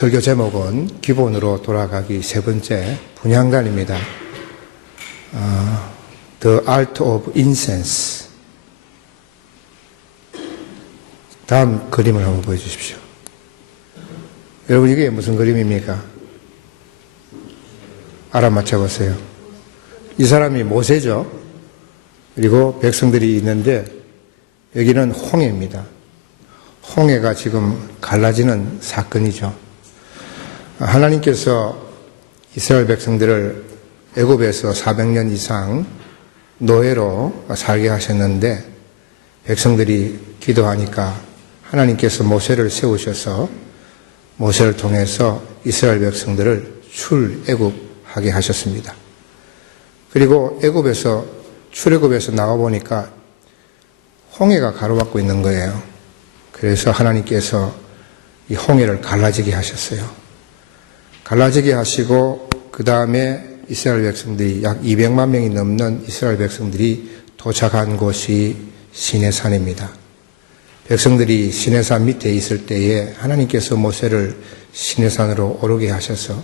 설교 제목은 기본으로 돌아가기 세 번째 분향단입니다. The Art of Incense. 다음 그림을 한번 보여주십시오. 여러분, 이게 무슨 그림입니까? 알아맞혀 보세요. 이 사람이 모세죠. 그리고 백성들이 있는데 여기는 홍해입니다. 홍해가 지금 갈라지는 사건이죠. 하나님께서 이스라엘 백성들을 애굽에서 400년 이상 노예로 살게 하셨는데 백성들이 기도하니까 하나님께서 모세를 세우셔서 모세를 통해서 이스라엘 백성들을 출애굽하게 하셨습니다. 그리고 출애굽에서 나와 보니까 홍해가 가로막고 있는 거예요. 그래서 하나님께서 이 홍해를 갈라지게 하셨어요. 갈라지게 하시고 그 다음에 이스라엘 백성들이 약 200만 명이 넘는 이스라엘 백성들이 도착한 곳이 시내산입니다. 백성들이 시내산 밑에 있을 때에 하나님께서 모세를 시내산으로 오르게 하셔서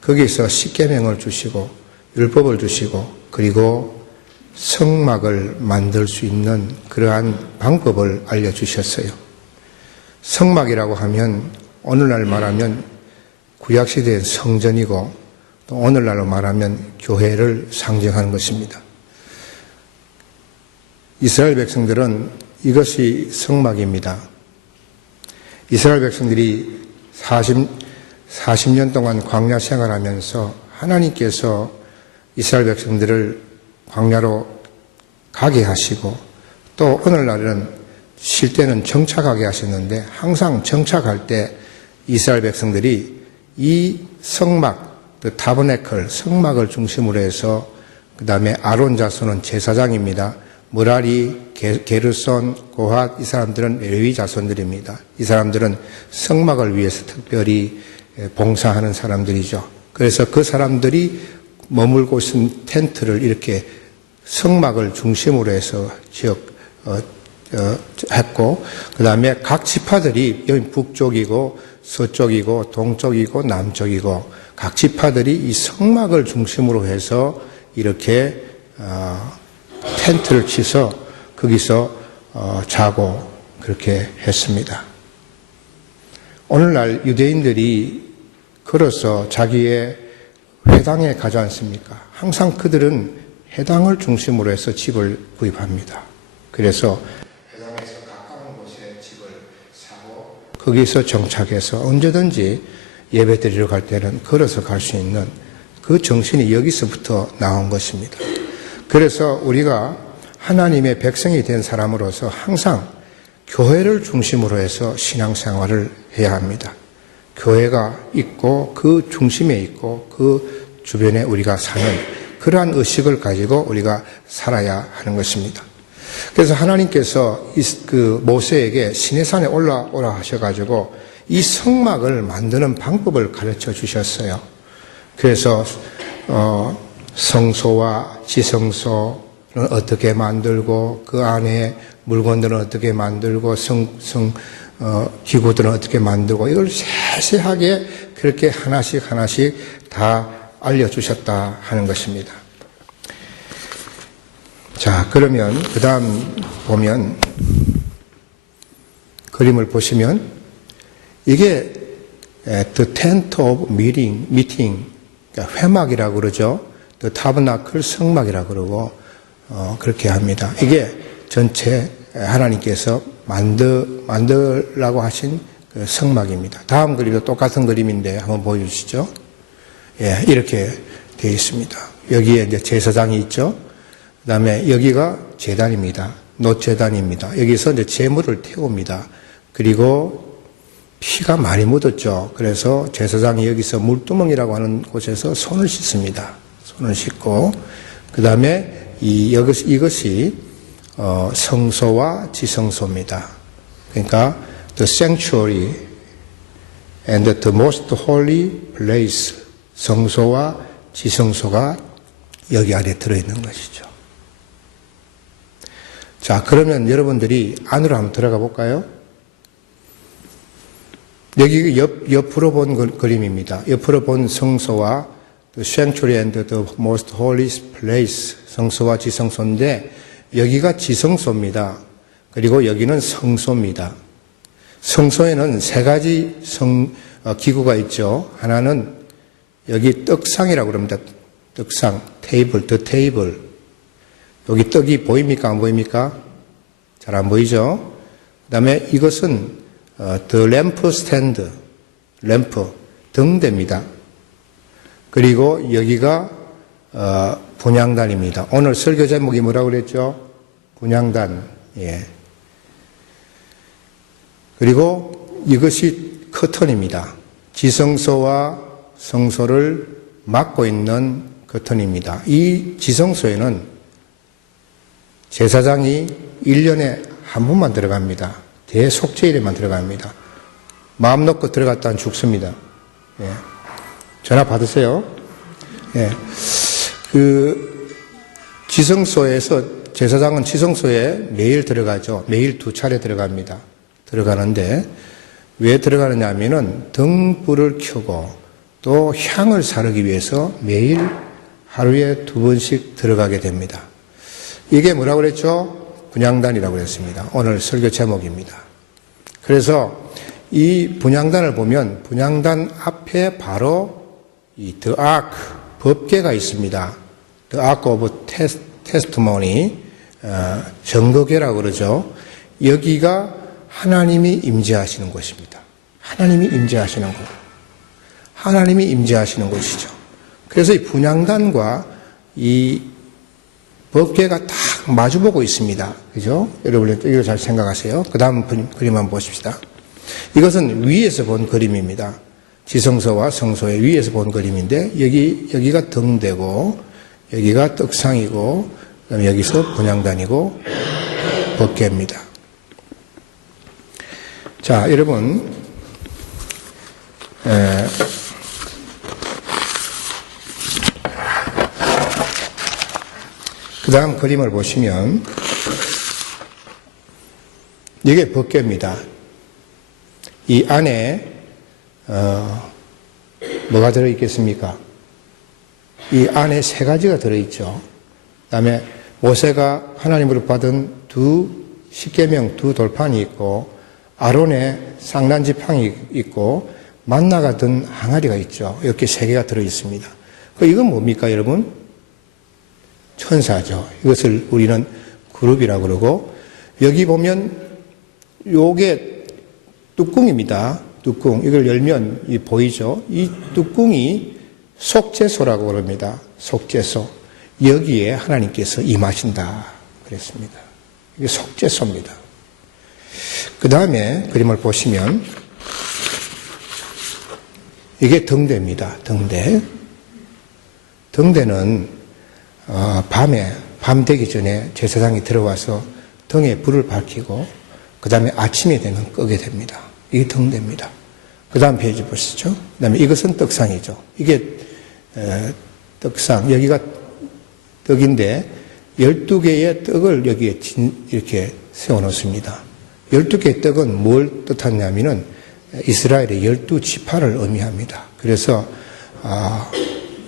거기서 십계명을 주시고 율법을 주시고 그리고 성막을 만들 수 있는 그러한 방법을 알려주셨어요. 성막이라고 하면 오늘날 말하면 구약시대의 성전이고 또 오늘날로 말하면 교회를 상징하는 것입니다. 이스라엘 백성들은 이것이 성막입니다. 이스라엘 백성들이 40년 동안 광야 생활하면서 하나님께서 이스라엘 백성들을 광야로 가게 하시고 또 오늘날은 쉴 때는 정착하게 하셨는데 항상 정착할 때 이스라엘 백성들이 이 성막, 타버네클, 성막을 중심으로 해서 그 다음에 아론 자손은 제사장입니다. 므라리, 게르손, 고핫 이 사람들은 레위 자손들입니다. 이 사람들은 성막을 위해서 특별히 봉사하는 사람들이죠. 그래서 그 사람들이 머물고 있는 텐트를 이렇게 성막을 중심으로 해서 했고 그 다음에 각 지파들이 여기 북쪽이고 서쪽이고 동쪽이고 남쪽이고 각 지파들이 이 성막을 중심으로 해서 이렇게 텐트를 치서 거기서 자고 그렇게 했습니다. 오늘날 유대인들이 걸어서 자기의 회당에 가지 않습니까? 항상 그들은 회당을 중심으로 해서 집을 구입합니다. 그래서 회당에서 가까운 곳에 집을 사고 거기서 정착해서 언제든지 예배 드리러 갈 때는 걸어서 갈 수 있는 그 정신이 여기서부터 나온 것입니다. 그래서 우리가 하나님의 백성이 된 사람으로서 항상 교회를 중심으로 해서 신앙생활을 해야 합니다. 교회가 있고 그 중심에 있고 그 주변에 우리가 사는 그러한 의식을 가지고 우리가 살아야 하는 것입니다. 그래서 하나님께서 그 모세에게 시내산에 올라오라 하셔가지고 이 성막을 만드는 방법을 가르쳐 주셨어요. 그래서 성소와 지성소는 어떻게 만들고 그 안에 물건들은 어떻게 만들고 기구들은 어떻게 만들고 이걸 세세하게 그렇게 하나씩 다 알려주셨다 하는 것입니다. 자, 그러면 그 다음 보면 그림을 보시면 이게 The Tent of Meeting 그러니까 회막이라고 그러죠. The Tabernacle 성막이라고 그러고 그렇게 합니다. 이게 전체 하나님께서 만들라고 하신 그 성막입니다. 다음 그림도 똑같은 그림인데 한번 보여주시죠. 예, 이렇게 되어 있습니다. 여기에 이제 제사장이 있죠. 그 다음에 여기가 제단입니다. 놋제단입니다. 여기서 이제 제물을 태웁니다. 그리고 피가 많이 묻었죠. 그래서 제사장이 여기서 물두멍이라고 하는 곳에서 손을 씻습니다. 손을 씻고, 그 다음에 이것이 성소와 지성소입니다. 그러니까 the sanctuary and the most holy place 성소와 지성소가 여기 안에 들어있는 것이죠. 자, 그러면 여러분들이 안으로 한번 들어가 볼까요? 여기 옆으로 본 그림입니다. 옆으로 본 성소와 the sanctuary and the most holy place, 성소와 지성소인데 여기가 지성소입니다. 그리고 여기는 성소입니다. 성소에는 세 가지 기구가 있죠. 하나는 여기 떡상이라고 그럽니다. 떡상, 테이블, 더 테이블. 여기 떡이 보입니까? 안 보입니까? 잘 안 보이죠? 그 다음에 이것은 the lamp stand, 램프, 등대입니다. 그리고 여기가 분향단입니다. 오늘 설교 제목이 뭐라고 그랬죠? 분향단. 예. 그리고 이것이 커튼입니다. 지성소와 성소를 막고 있는 커튼입니다. 이 지성소에는 제사장이 1년에 한 번만 들어갑니다. 대속죄일에만 들어갑니다. 마음 놓고 들어갔다는 죽습니다. 예. 전화 받으세요. 예. 지성소에서 제사장은 지성소에 매일 들어가죠. 매일 2차례 들어갑니다. 들어가는데 왜 들어가느냐 하면은 등불을 켜고 또 향을 사르기 위해서 매일 하루에 2번씩 들어가게 됩니다. 이게 뭐라고 그랬죠? 분향단이라고 그랬습니다. 오늘 설교 제목입니다. 그래서 이 분향단을 보면 분향단 앞에 바로 이 The Ark, 법궤가 있습니다. The Ark of Testimony, 증거궤라고 그러죠. 여기가 하나님이 임재하시는 곳입니다. 하나님이 임재하시는 곳. 하나님이 임재하시는 곳이죠. 그래서 이 분향단과 이 법궤가 딱 마주보고 있습니다. 그죠? 여러분, 이거 잘 생각하세요. 그 다음 그림 한번 보십시다. 이것은 위에서 본 그림입니다. 지성소와 성소의 위에서 본 그림인데, 여기가 등대고, 여기가 떡상이고, 그다음에 여기서 분향단이고, 법궤입니다. 자, 여러분, 그 다음 그림을 보시면 이게 법궤입니다. 이 안에 뭐가 들어있겠습니까? 이 안에 3가지가 들어있죠. 그 다음에 모세가 하나님으로 받은 10계명 2돌판이 있고 아론의 상단지팡이 있고 만나가 든 항아리가 있죠. 이렇게 3개가 들어있습니다. 이건 뭡니까 여러분? 천사죠. 이것을 우리는 그룹이라고 그러고 여기 보면 요게 뚜껑입니다. 뚜껑. 이걸 열면 보이죠? 이 뚜껑이 속죄소라고 그럽니다. 속죄소. 여기에 하나님께서 임하신다 그랬습니다. 이게 속죄소입니다. 그 다음에 그림을 보시면 이게 등대입니다. 등대. 등대는 밤 되기 전에 제사장이 들어와서 등에 불을 밝히고 그 다음에 아침이 되면 끄게 됩니다. 이게 등대입니다. 그 다음 페이지 보시죠. 그 다음에 이것은 떡상이죠. 이게 떡상, 여기가 떡인데 12개의 떡을 여기에 이렇게 세워놓습니다. 12개의 떡은 뭘 뜻하냐면은 이스라엘의 12지파를 의미합니다. 그래서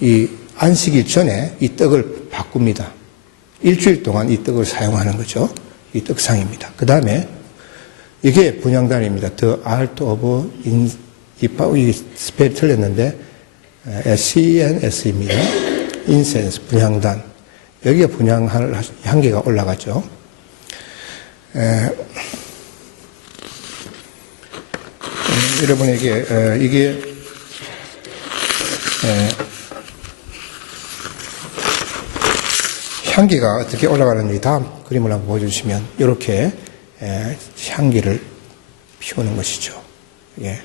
이 안식일 전에 이 떡을 바꿉니다. 일주일 동안 이 떡을 사용하는 거죠. 이 떡상입니다. 그 다음에 이게 분향단입니다. The Art of 이 스펠이 틀렸는데 CNS입니다. 인센스, 분향단. 여기에 분향할 향기가 올라가죠. 여러분에게 이게 향기가 어떻게 올라가는지 다음 그림을 한번 보여주시면 이렇게 향기를 피우는 것이죠. 예.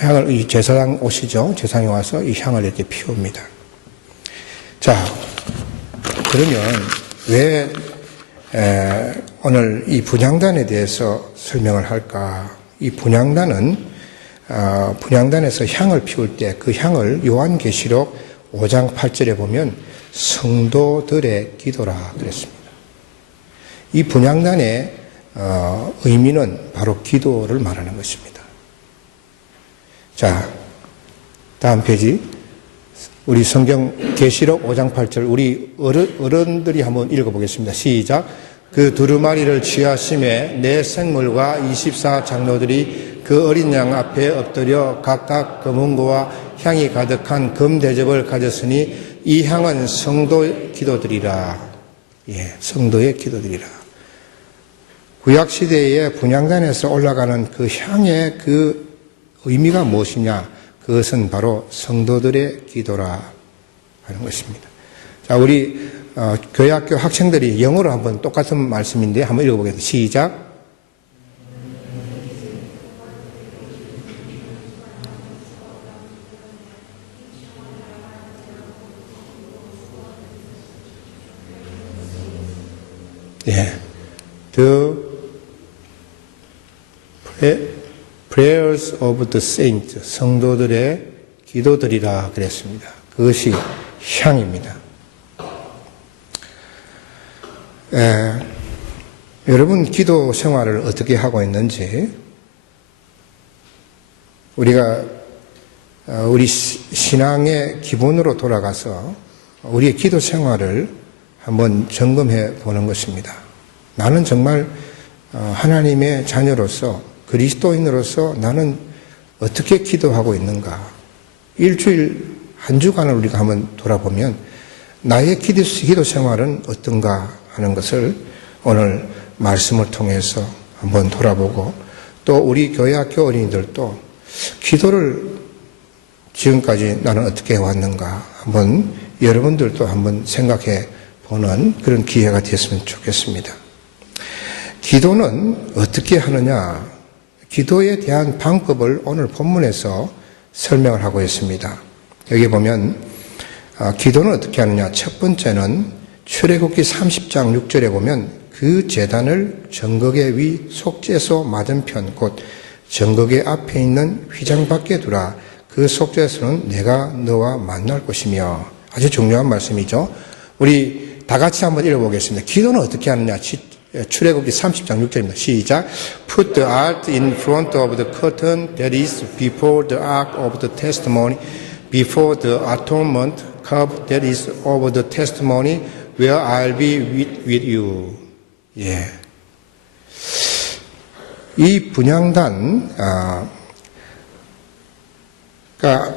향을 이 제사장 오시죠. 제사장이 와서 이 향을 이렇게 피웁니다. 자, 그러면 왜 오늘 이 분향단에 대해서 설명을 할까? 이 분향단은 분향단에서 향을 피울 때 그 향을 요한계시록 5장 8절에 보면 성도들의 기도라 그랬습니다. 이 분향단에 의미는 바로 기도를 말하는 것입니다. 자, 다음 페이지. 우리 성경 계시록 5장 8절 우리 어른들이 한번 읽어보겠습니다. 시작. 그 두루마리를 취하심에 내 생물과 24 장로들이 그 어린 양 앞에 엎드려 각각 금은고와 향이 가득한 금 대접을 가졌으니 이 향은 성도의 기도들이라. 예, 성도의 기도들이라. 구약 시대의 분향단에서 올라가는 그 향의 그 의미가 무엇이냐? 그것은 바로 성도들의 기도라 하는 것입니다. 자, 우리 교회학교 학생들이 영어로 한번 똑같은 말씀인데 한번 읽어보겠습니다. 시작. 예, the prayers of the saints, 성도들의 기도들이라 그랬습니다. 그것이 향입니다. 여러분 기도 생활을 어떻게 하고 있는지 우리가 우리 신앙의 기본으로 돌아가서 우리의 기도 생활을 한번 점검해 보는 것입니다. 나는 정말 하나님의 자녀로서 그리스도인으로서 나는 어떻게 기도하고 있는가? 일주일 한 주간을 우리가 한번 돌아보면 나의 기도 생활은 어떤가 하는 것을 오늘 말씀을 통해서 한번 돌아보고 또 우리 교회학교 어린이들도 기도를 지금까지 나는 어떻게 해왔는가 한번 여러분들도 한번 생각해 보는 그런 기회가 됐으면 좋겠습니다. 기도는 어떻게 하느냐? 기도에 대한 방법을 오늘 본문에서 설명을 하고 있습니다. 여기 보면 기도는 어떻게 하느냐? 첫 번째는 출애굽기 30장 6절에 보면 그 제단을 정거계 위 속죄소 맞은편 곧 정거계 앞에 있는 휘장 밖에 두라. 그 속죄소는 내가 너와 만날 것이며. 아주 중요한 말씀이죠. 우리 다 같이 한번 읽어보겠습니다. 기도는 어떻게 하느냐? 출애굽기 30장 6절입니다. 시작. Put the ark in front of the curtain that is before the ark of the testimony, before the atonement cup that is over the testimony, where I'll be with you. 예. 이 분향단, 그러니까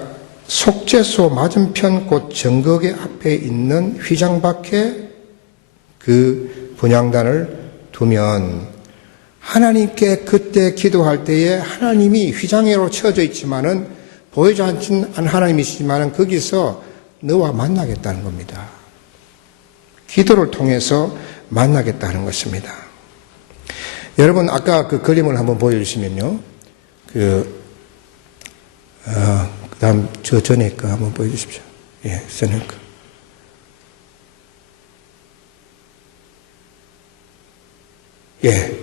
속죄소 맞은편 곧 정거계 앞에 있는 휘장 밖에 그 분향단을 두면 하나님께 그때 기도할 때에 하나님이 휘장으로 쳐져 있지만은 보이지 않는 하나님이시지만은 거기서 너와 만나겠다는 겁니다. 기도를 통해서 만나겠다는 것입니다. 여러분 아까 그 그림을 한번 보여주시면요. 그다음 저 전에 거 한번 보여주십시오. 예, 전에 거. 예,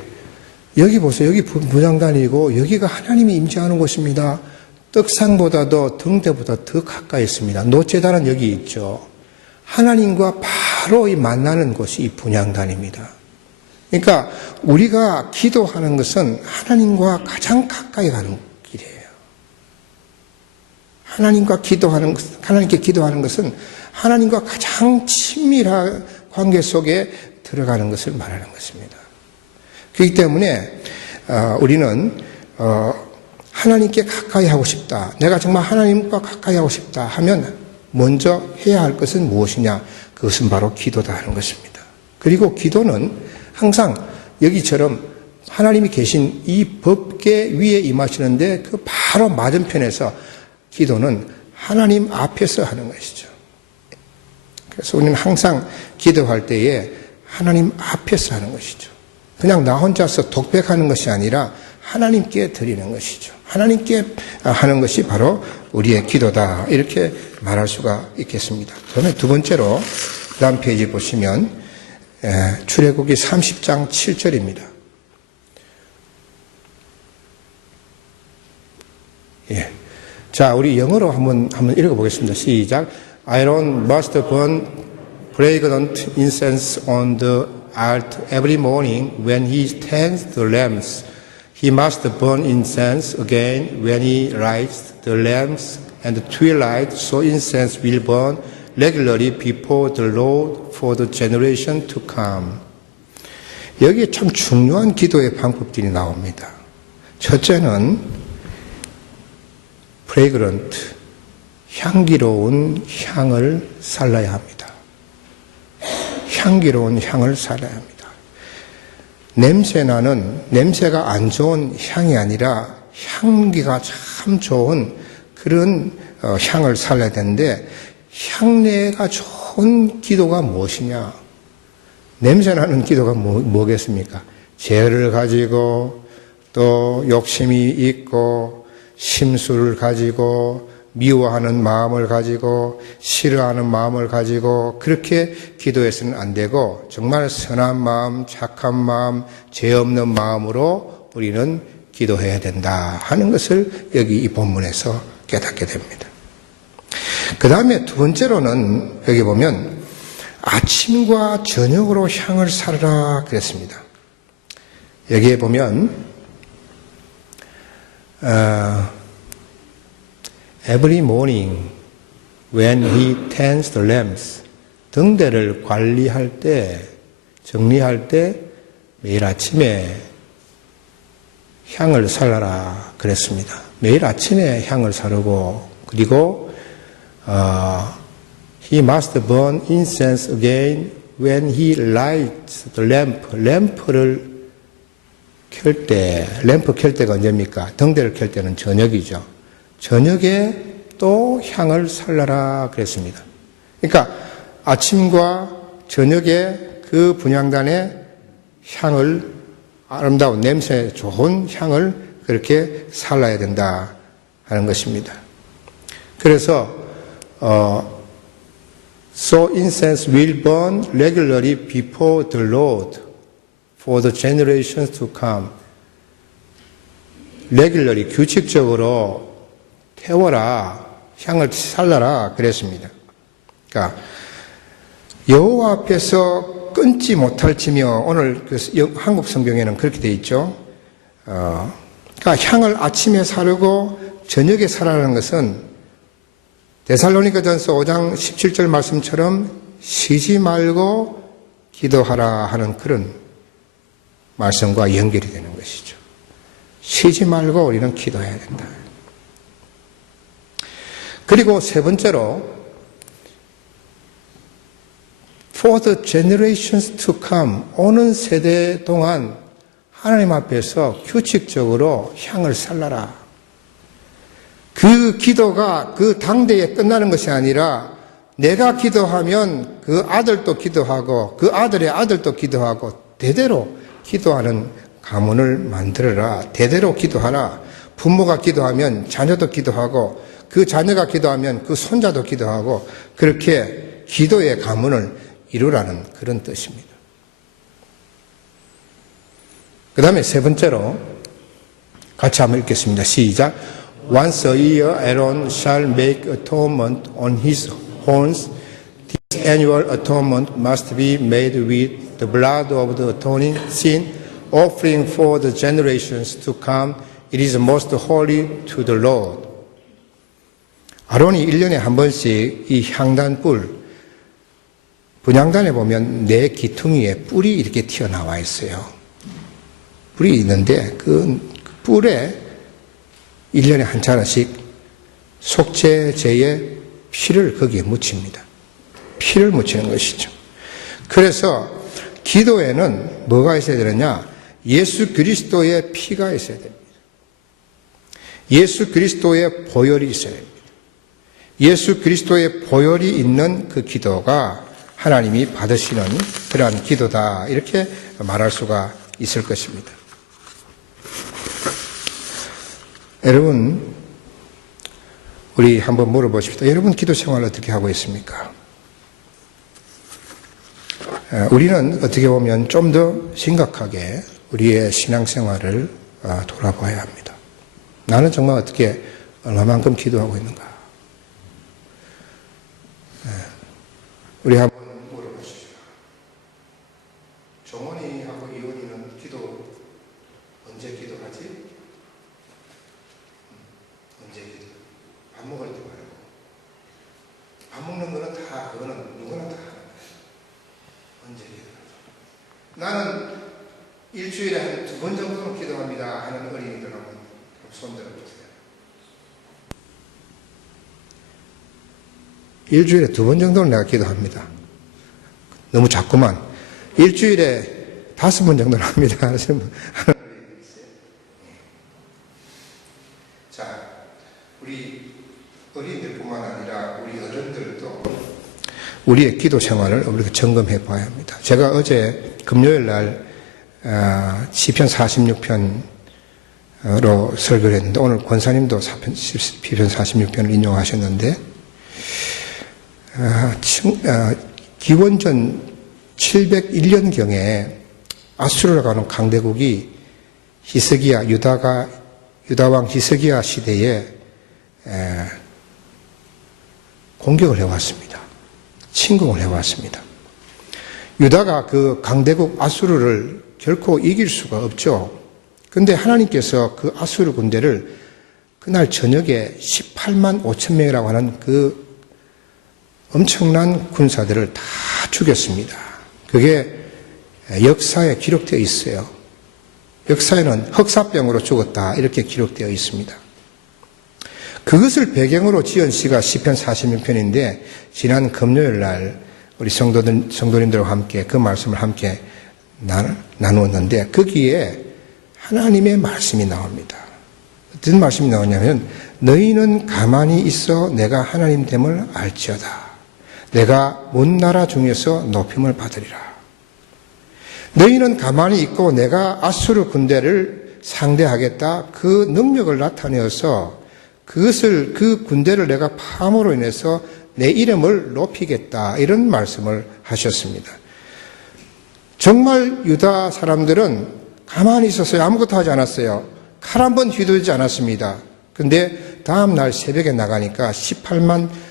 여기 보세요. 여기 분향단이고 여기가 하나님이 임재하는 곳입니다. 떡상보다도 등대보다 더 가까이 있습니다. 노제단은 여기 있죠. 하나님과 바로 이 만나는 곳이 이 분향단입니다. 그러니까 우리가 기도하는 것은 하나님과 가장 가까이 가는 길이에요. 하나님께 기도하는 것은 하나님과 가장 친밀한 관계 속에 들어가는 것을 말하는 것입니다. 그렇기 때문에 우리는 하나님께 가까이 하고 싶다. 내가 정말 하나님과 가까이 하고 싶다 하면 먼저 해야 할 것은 무엇이냐? 그것은 바로 기도다 하는 것입니다. 그리고 기도는 항상 여기처럼 하나님이 계신 이 법궤 위에 임하시는데 그 바로 맞은편에서 기도는 하나님 앞에서 하는 것이죠. 그래서 우리는 항상 기도할 때에 하나님 앞에서 하는 것이죠. 그냥 나 혼자서 독백하는 것이 아니라 하나님께 드리는 것이죠. 하나님께 하는 것이 바로 우리의 기도다. 이렇게 말할 수가 있겠습니다. 그러면 두 번째로 그 다음 페이지 보시면 출애굽기 30장 7절입니다. 예. 자, 우리 영어로 한번 읽어보겠습니다. 시작. Aaron must burn fragrant incense on the altar every morning when he tends the lamps. He must burn incense again when he lights the lamps and the twilight, so incense will burn regularly before the Lord for the generation to come. 여기에 참 중요한 기도의 방법들이 나옵니다. 첫째는 프레그런트, 향기로운 향을 살라야 합니다. 향기로운 향을 살아야 합니다. 냄새가 안 좋은 향이 아니라 향기가 참 좋은 그런 향을 살아야 되는데, 향내가 좋은 기도가 무엇이냐? 냄새나는 기도가 뭐겠습니까? 죄를 가지고 또 욕심이 있고 심술을 가지고 미워하는 마음을 가지고 싫어하는 마음을 가지고 그렇게 기도해서는 안 되고, 정말 선한 마음, 착한 마음, 죄 없는 마음으로 우리는 기도해야 된다 하는 것을 여기 이 본문에서 깨닫게 됩니다. 그 다음에 두 번째로는 여기 보면 아침과 저녁으로 향을 살으라 그랬습니다. 여기에 보면 Every morning when he tends the lamps, 등대를 관리할 때, 정리할 때 매일 아침에 향을 살라라 그랬습니다. 매일 아침에 향을 사르고, 그리고 he must burn incense again when he lights the lamp. 램프를 켤 때, 램프 켤 때가 언제입니까? 등대를 켤 때는 저녁이죠. 저녁에 또 향을 살라라 그랬습니다. 그러니까 아침과 저녁에 그 분향단의 향을, 아름다운 냄새 좋은 향을 그렇게 살라야 된다 하는 것입니다. 그래서 So incense will burn regularly before the Lord for the generations to come. regularly, 규칙적으로 태워라, 향을 살라라 그랬습니다. 그러니까 여호와 앞에서 끊지 못할지며, 오늘 그 한국 성경에는 그렇게 돼 있죠. 그러니까 향을 아침에 사르고 저녁에 사라는 것은 데살로니가전서 5장 17절 말씀처럼 쉬지 말고 기도하라 하는 그런 말씀과 연결이 되는 것이죠. 쉬지 말고 우리는 기도해야 된다. 그리고 세 번째로 For the generations to come, 오는 세대 동안 하나님 앞에서 규칙적으로 향을 살라라. 그 기도가 그 당대에 끝나는 것이 아니라 내가 기도하면 그 아들도 기도하고 그 아들의 아들도 기도하고 대대로 기도하는 가문을 만들어라. 대대로 기도하라. 부모가 기도하면 자녀도 기도하고 그 자녀가 기도하면 그 손자도 기도하고 그렇게 기도의 가문을 이루라는 그런 뜻입니다. 그 다음에 세 번째로 같이 한번 읽겠습니다. 시작. Once a year Aaron shall make atonement on his horns. This annual atonement must be made with the blood of the atoning sin, offering for the generations to come. It is most holy to the Lord. 아론이 1년에 한 번씩 이 향단불, 분향단에 보면 네 기퉁이에 뿔이 이렇게 튀어나와 있어요. 뿔이 있는데 그 뿔에 1년에 한 차례씩 속죄제의 피를 거기에 묻힙니다. 피를 묻히는 것이죠. 그래서 기도에는 뭐가 있어야 되느냐? 예수 그리스도의 피가 있어야 됩니다. 예수 그리스도의 보혈이 있어야 됩니다. 예수 그리스도의 보혈이 있는 그 기도가 하나님이 받으시는 그러한 기도다, 이렇게 말할 수가 있을 것입니다. 여러분, 우리 한번 물어보십시다. 여러분 기도 생활을 어떻게 하고 있습니까? 우리는 어떻게 보면 좀 더 심각하게 우리의 신앙생활을 돌아봐야 합니다. 나는 정말 어떻게 얼마만큼 기도하고 있는가? 우리 한번 물어보시죠. 먹는 거는 다, 그거는 누구나 다 하는 거예요. 언제 기도하죠? 나는 일주일에 한 2번 정도는 기도합니다 하는 어린이들은 손 들어보세요. 일주일에 2번 정도는 내가 기도합니다. 너무 작구만. 일주일에 5번 정도는 합니다. 자, 우리 어린이들뿐만 아니라 우리 어른들도 우리의 기도 생활을 우리가 점검해 봐야 합니다. 제가 어제 금요일 날 시편 46편으로 설교를 했는데 오늘 권사님도 시편 46편을 인용하셨는데 기원전 701년경에 아수르라고 하는 강대국이 유다왕 히스기야 시대에 공격을 해왔습니다. 침공을 해왔습니다. 유다가 그 강대국 아수르를 결코 이길 수가 없죠. 그런데 하나님께서 그 아수르 군대를 그날 저녁에 18만 5천 명이라고 하는 그 엄청난 군사들을 다 죽였습니다. 그게 역사에 기록되어 있어요. 역사에는 흑사병으로 죽었다 이렇게 기록되어 있습니다. 그것을 배경으로 지은 시가 시편 46편인데 지난 금요일 날 우리 성도님들과 함께 그 말씀을 함께 나누었는데 거기에 하나님의 말씀이 나옵니다. 어떤 말씀이 나오냐면 너희는 가만히 있어 내가 하나님 됨을 알지어다. 내가 온 나라 중에서 높임을 받으리라. 너희는 가만히 있고 내가 아수르 군대를 상대하겠다. 그 능력을 나타내어서 그 군대를 내가 파함으로 인해서 내 이름을 높이겠다. 이런 말씀을 하셨습니다. 정말 유다 사람들은 가만히 있었어요. 아무것도 하지 않았어요. 칼 한 번 휘두르지 않았습니다. 근데 다음 날 새벽에 나가니까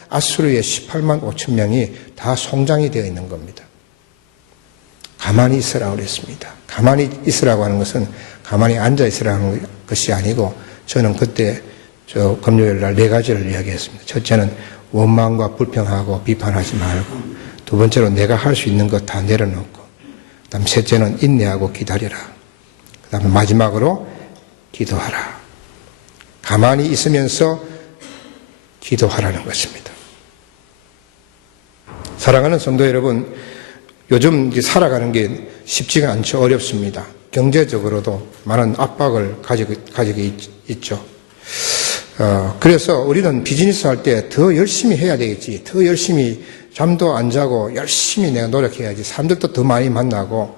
아수르의 18만 5천 명이 다 송장이 되어 있는 겁니다. 가만히 있으라고 그랬습니다. 가만히 있으라고 하는 것은 가만히 앉아 있으라는 것이 아니고 저는 그때 금요일 날 4가지를 이야기했습니다. 첫째는 원망과 불평하고 비판하지 말고, 두 번째로 내가 할 수 있는 것 다 내려놓고, 그 다음 셋째는 인내하고 기다려라. 그 다음에 마지막으로 기도하라. 가만히 있으면서 기도하라는 것입니다. 사랑하는 성도 여러분, 요즘 살아가는 게 쉽지가 않죠. 어렵습니다. 경제적으로도 많은 압박을 가지고 있죠. 그래서 우리는 비즈니스 할 때 더 열심히 해야 되겠지. 더 열심히 잠도 안 자고 열심히 내가 노력해야지. 사람들도 더 많이 만나고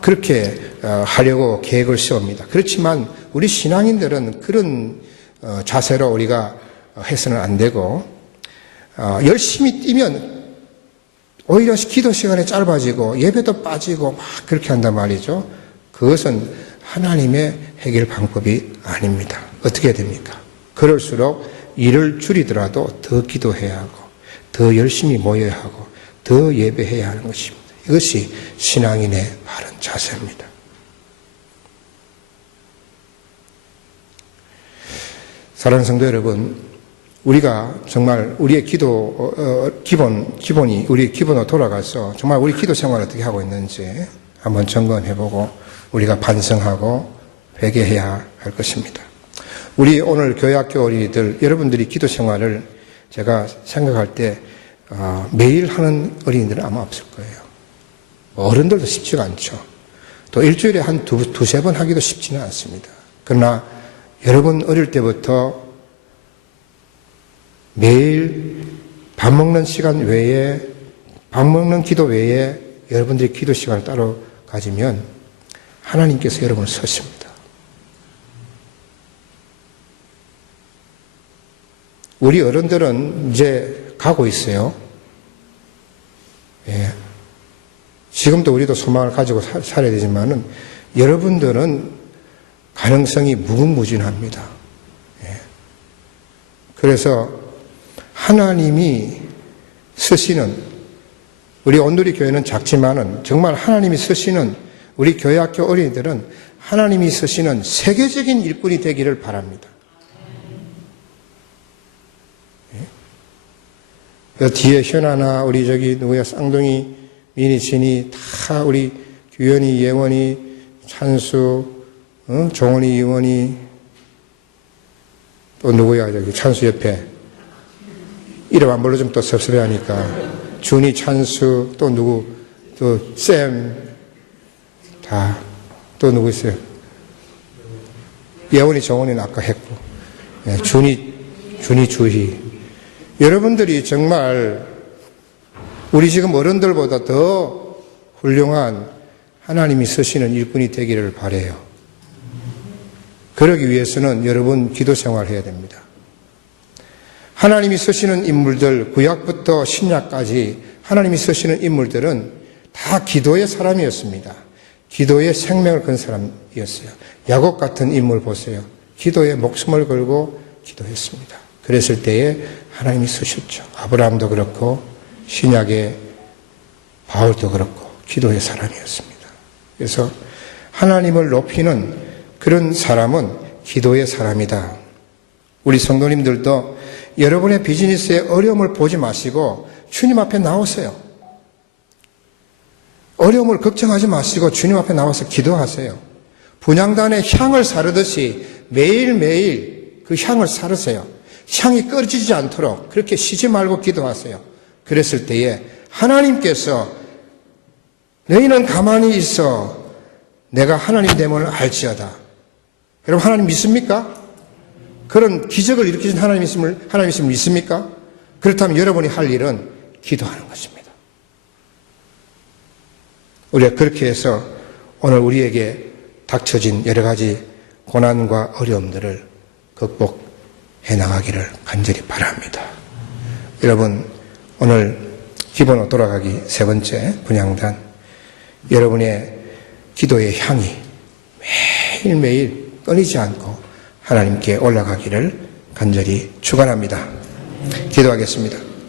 그렇게 하려고 계획을 세웁니다. 그렇지만 우리 신앙인들은 그런 자세로 우리가 해서는 안 되고 열심히 뛰면 오히려 기도 시간이 짧아지고 예배도 빠지고 막 그렇게 한단 말이죠. 그것은 하나님의 해결 방법이 아닙니다. 어떻게 해야 됩니까? 그럴수록 일을 줄이더라도 더 기도해야 하고 더 열심히 모여야 하고 더 예배해야 하는 것입니다. 이것이 신앙인의 바른 자세입니다. 사랑하는 성도 여러분, 우리가 정말 우리의 기본이 우리 기본으로 돌아가서 정말 우리 기도 생활을 어떻게 하고 있는지 한번 점검해보고 우리가 반성하고 회개해야 할 것입니다. 우리 오늘 교회학교 어린이들, 여러분들이 기도 생활을 제가 생각할 때 매일 하는 어린이들은 아마 없을 거예요. 어른들도 쉽지가 않죠. 또 일주일에 한 두세 번 하기도 쉽지는 않습니다. 그러나 여러분 어릴 때부터 매일 밥 먹는 시간 외에, 밥 먹는 기도 외에 여러분들이 기도 시간을 따로 가지면 하나님께서 여러분을 서십니다. 우리 어른들은 이제 가고 있어요. 예. 지금도 우리도 소망을 가지고 살아야 되지만은 여러분들은 가능성이 무궁무진합니다. 예. 그래서 하나님이 쓰시는, 우리 온누리 교회는 작지만은 정말 하나님이 쓰시는 우리 교회학교 어린이들은 하나님이 쓰시는 세계적인 일꾼이 되기를 바랍니다. 예? 뒤에 현아나 우리 저기 누구야 쌍둥이 미니친이 다 우리 규현이, 예원이, 찬수, 종원이, 이원이 또 누구야 저기 찬수 옆에 이름 안 불러주면 또 섭섭해하니까 준이, 찬수 또 누구 또 쌤 다 또 누구 있어요? 예원이, 정원이는 아까 했고 준이, 주희 여러분들이 정말 우리 지금 어른들보다 더 훌륭한 하나님이 쓰시는 일꾼이 되기를 바라요. 그러기 위해서는 여러분 기도 생활을 해야 됩니다. 하나님이 쓰시는 인물들, 구약부터 신약까지 하나님이 쓰시는 인물들은 다 기도의 사람이었습니다. 기도의 생명을 건 사람이었어요. 야곱 같은 인물 보세요. 기도에 목숨을 걸고 기도했습니다. 그랬을 때에 하나님이 쓰셨죠. 아브라함도 그렇고 신약의 바울도 그렇고 기도의 사람이었습니다. 그래서 하나님을 높이는 그런 사람은 기도의 사람이다. 우리 성도님들도 여러분의 비즈니스에 어려움을 보지 마시고 주님 앞에 나오세요. 어려움을 걱정하지 마시고 주님 앞에 나와서 기도하세요. 분향단에 향을 사르듯이 매일매일 그 향을 사르세요. 향이 꺼지지 않도록 그렇게 쉬지 말고 기도하세요. 그랬을 때에 하나님께서 너희는 가만히 있어 내가 하나님 됨을 알지어다. 여러분 하나님 믿습니까? 그런 기적을 일으키신 하나님 있음을 믿습니까? 그렇다면 여러분이 할 일은 기도하는 것입니다. 우리가 그렇게 해서 오늘 우리에게 닥쳐진 여러 가지 고난과 어려움들을 극복해 나가기를 간절히 바랍니다. 여러분 오늘 기본으로 돌아가기 세 번째 분향단 여러분의 기도의 향이 매일매일 끊이지 않고 하나님께 올라가기를 간절히 축원합니다. 기도하겠습니다.